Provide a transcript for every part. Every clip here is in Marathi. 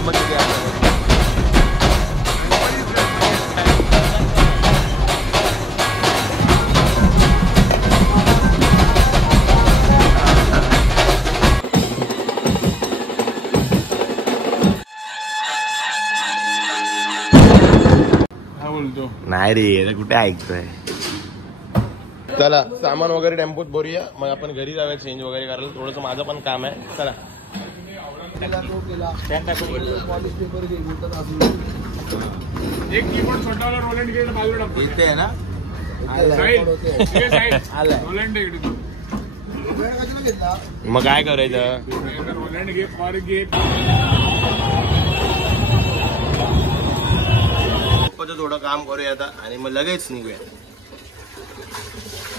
कामं केली आपण. नाही रे कुठे ऐकतोय. चला सामान वगैरे टेम्पोत भरूया मग आपण घरी जाऊया चेंज वगैरे करायला. थोडंसं माझं पण काम आहे. चला एक कीबोर्ड छोटा वाला रोलंड गेट बाजूला इथे आहे ना. रोलंड मग काय करायचं. रोलंड घे फॉर घे. थोडं काम करूया आता आणि मग लगेच निघूया.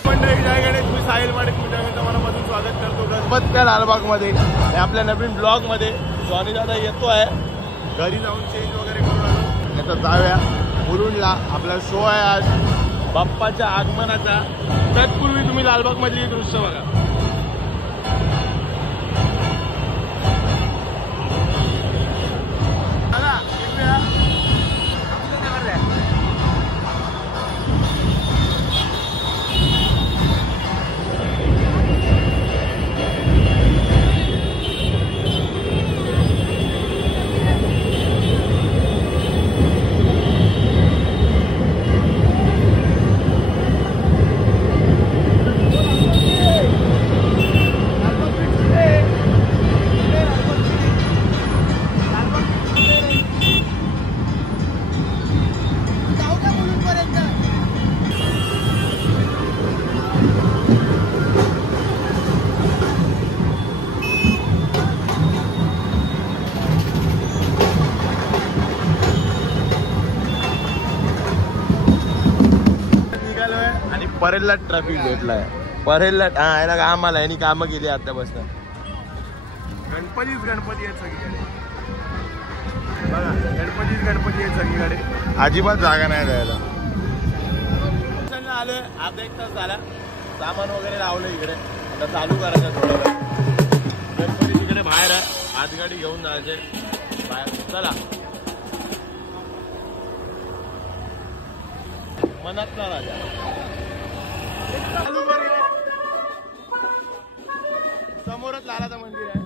मंडळी जय गणेश. मी साहिल माडिक मनापासून स्वागत करतो गणपतच्या लालबाग मध्ये आपल्या नवीन ब्लॉग मध्ये. जॉनी दादा येतो आहे. घरी जाऊन चेंज वगैरे करून आलो. आता जाऊया मुलुंडला. आपला शो आहे आज बाप्पाच्या आगमनाचा. तत्पूर्वी तुम्ही लालबाग मधली दृश्य बघा. परेलला ट्रॅफिक भेटलाय. परेलला याला काम आला. यांनी कामं केली आता बसता. गणपतीच गणपती आहेत सगळीकडे बघा. गणपती आहेत सगळीकडे. अजिबात जागा नाही जायला. आलोय अर्धा एक तास झाला. सामान वगैरे लावलं इकडे. आता चालू करायचं थोडं वेळ. गणपती तिकडे बाहेर आहे. आतगाडी घेऊन जायचंय बाहेर. चला मनातला राजा. समोरच लालाचं मंदिर आहे.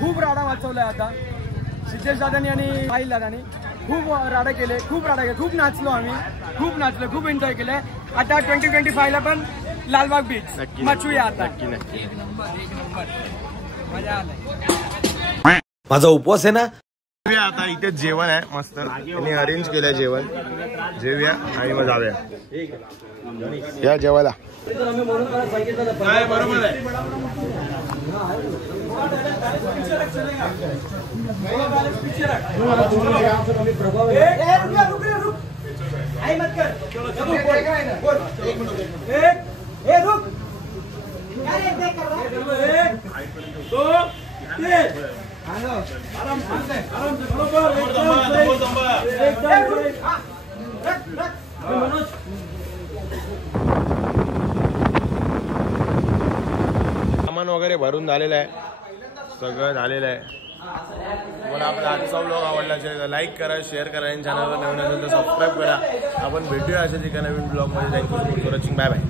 खूप राडा वाचवलाय आता सिद्धेश दादानी आणि साहिल दादानी खूप राडा केले, खूप राडा केले, खूप नाचलो आम्ही, खूप नाचलो, खूप एन्जॉय केलंय. आता 2025 ला पण लालबाग बीच मचूया आता. माझा उपवास आहे ना. आता इथे जेवण आहे मस्त, त्यांनी अरेंज केलंय जेवण. जेवूया आणि मग जाऊया. या जेवायला. काय बरोबर आहे. सामान वगैरे भरून झालेलं आहे, सगळं झालेलं आहे. मला आपला आजचा व्लॉग आवडला असेल तर लाईक करा, शेअर करा, आणि चॅनलवर नवीन असेल तर सबस्क्राईब करा. आपण भेटूया अशाच एका नवीन ब्लॉगमध्ये. Thank you for watching. Bye bye.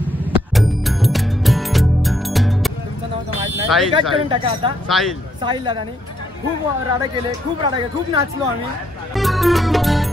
Sahil दादानी खूप राडा केले, खूप राडा केले, खूप नाचलो आम्ही.